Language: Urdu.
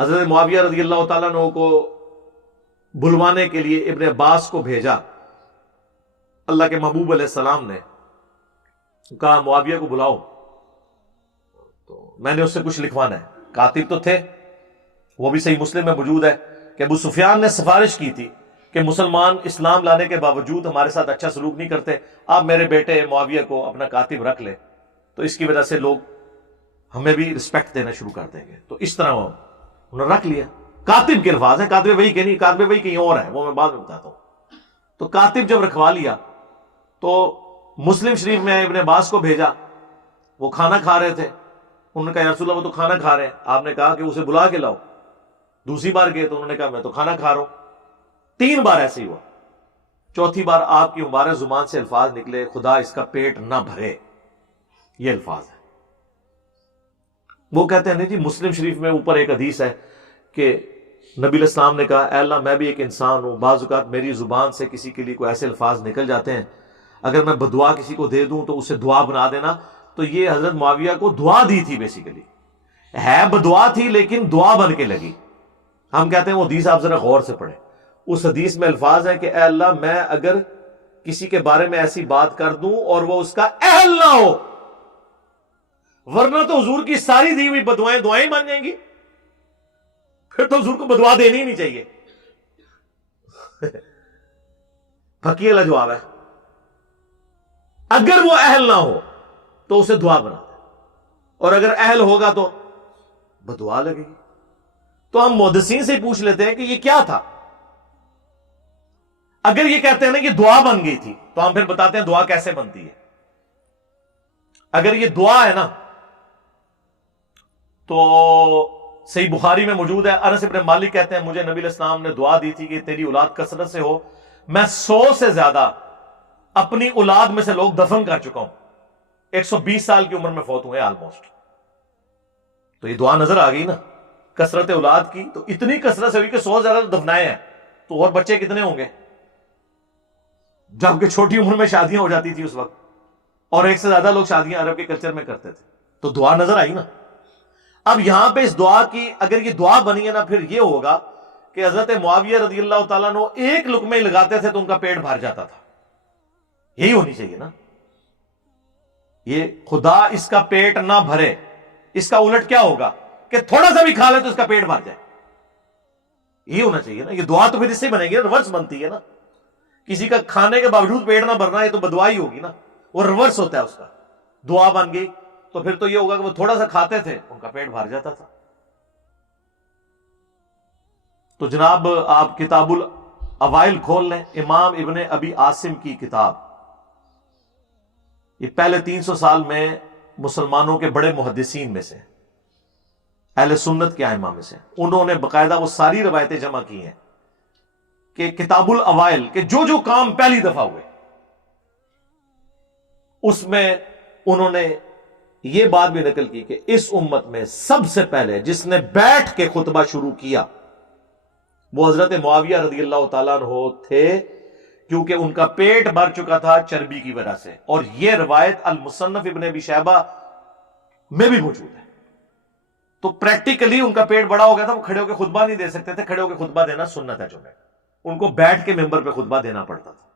حضرت معاویہ رضی اللہ تعالیٰ عنہ کو بلوانے کے لیے ابن عباس کو بھیجا. اللہ کے محبوب علیہ السلام نے کہا معاویہ کو بلاؤ، تو میں نے اس سے کچھ لکھوانا ہے. کاتب تو تھے، وہ بھی صحیح مسلم میں موجود ہے کہ ابو سفیان نے سفارش کی تھی کہ مسلمان اسلام لانے کے باوجود ہمارے ساتھ اچھا سلوک نہیں کرتے، آپ میرے بیٹے معاویہ کو اپنا کاتب رکھ لیں، تو اس کی وجہ سے لوگ ہمیں بھی رسپیکٹ دینا شروع کر دیں گے. تو اس طرح انہوں نے رکھ لیا. کاتب کے الفاظ ہیں، کاتب وہی کہ نہیں، کاتب وہی کہیں اور ہے، وہ میں بعد میں بتاتا ہوں. تو کاتب جب رکھوا لیا تو مسلم شریف میں ابن عباس کو بھیجا. وہ کھانا کھا رہے تھے، انہوں نے کہا یا رسول اللہ وہ تو کھانا کھا رہے ہیں. آپ نے کہا کہ اسے بلا کے لاؤ. دوسری بار گئے تو انہوں نے کہا میں تو کھانا کھا رہا ہوں. 3 بار ایسے ہی ہوا. چوتھی بار آپ کی مبارک زبان سے الفاظ نکلے خدا اس کا پیٹ نہ بھرے، یہ الفاظ ہے. وہ کہتے ہیں نہیں جی مسلم شریف میں اوپر ایک حدیث ہے کہ نبی علیہ السلام نے کہا اے اللہ میں بھی ایک انسان ہوں، بعض اوقات میری زبان سے کسی کے لیے کوئی ایسے الفاظ نکل جاتے ہیں، اگر میں بدعا کسی کو دے دوں تو اسے دعا بنا دینا. تو یہ حضرت معاویہ کو دعا دی تھی، بیسیکلی ہے بدعا تھی لیکن دعا بن کے لگی. ہم کہتے ہیں وہ حدیث آپ ذرا غور سے پڑھیں. اس حدیث میں الفاظ ہے کہ اے اللہ میں اگر کسی کے بارے میں ایسی بات کر دوں اور وہ اس کا اہل نہ ہو، ورنہ تو حضور کی ساری دی ہوئی بدوائیں دعائیں بن جائیں گی، پھر تو حضور کو بدعا دینی ہی نہیں چاہیے. پھکی والا جواب ہے. اگر وہ اہل نہ ہو تو اسے دعا بنا دے، اور اگر اہل ہوگا تو بدعا لگے گی. تو ہم محدثین سے ہی پوچھ لیتے ہیں کہ یہ کیا تھا. اگر یہ کہتے ہیں نا کہ دعا بن گئی تھی تو ہم پھر بتاتے ہیں دعا کیسے بنتی ہے. اگر یہ دعا ہے نا تو صحیح بخاری میں موجود ہے، انس ابن مالک کہتے ہیں مجھے نبی علیہ السلام نے دعا دی تھی کہ تیری اولاد کثرت سے ہو. میں 100 سے زیادہ اپنی اولاد میں سے لوگ دفن کر چکا ہوں. 120 سال کی عمر میں فوت ہوئے آلموسٹ. تو یہ دعا نظر آ گئی نا کثرت اولاد کی. تو اتنی کثرت سے ہوئی کہ 100 زیادہ دفنائے ہیں، تو اور بچے کتنے ہوں گے؟ جبکہ چھوٹی عمر میں شادیاں ہو جاتی تھی اس وقت، اور 1 سے زیادہ لوگ شادیاں عرب کے کلچر میں کرتے تھے. تو دعا نظر آئی نا. اب یہاں پہ اس دعا کی اگر یہ دعا بنی ہے نا، پھر یہ ہوگا کہ حضرت معاویہ رضی اللہ تعالیٰ عنہ ایک لقمے لگاتے تھے تو ان کا پیٹ بھر جاتا تھا. یہی ہونی چاہیے نا. یہ خدا اس کا پیٹ نہ بھرے، اس کا الٹ کیا ہوگا کہ تھوڑا سا بھی کھا لے تو اس کا پیٹ بھر جائے. یہی ہونا چاہیے نا. یہ دعا تو پھر اس سے بنے گی، ریورس بنتی ہے نا. کسی کا کھانے کے باوجود پیٹ نہ بھرنا، یہ تو بدعا ہی ہوگی نا. وہ ریورس ہوتا ہے اس کا. دعا بن گئی تو پھر تو یہ ہوگا کہ وہ تھوڑا سا کھاتے تھے ان کا پیٹ بھر جاتا تھا. تو جناب آپ کتاب الاوائل کھول لیں، امام ابن ابی عاصم کی کتاب. یہ پہلے 300 سال میں مسلمانوں کے بڑے محدثین میں سے، اہل سنت کے ائمہ میں سے، انہوں نے باقاعدہ وہ ساری روایتیں جمع کی ہیں کہ کتاب الاوائل کہ جو جو کام پہلی دفعہ ہوئے اس میں انہوں نے یہ بات بھی نقل کی کہ اس امت میں سب سے پہلے جس نے بیٹھ کے خطبہ شروع کیا وہ حضرت معاویہ رضی اللہ تعالیٰ عنہ تھے، کیونکہ ان کا پیٹ بھر چکا تھا چربی کی وجہ سے. اور یہ روایت المصنف ابن ابی شیبہ میں بھی موجود ہے. تو پریکٹیکلی ان کا پیٹ بڑا ہو گیا تھا، وہ کھڑے ہو کے خطبہ نہیں دے سکتے تھے. کھڑے ہو کے خطبہ دینا سنت ہے جو میں ان کو بیٹھ کے ممبر پہ خطبہ دینا پڑتا تھا.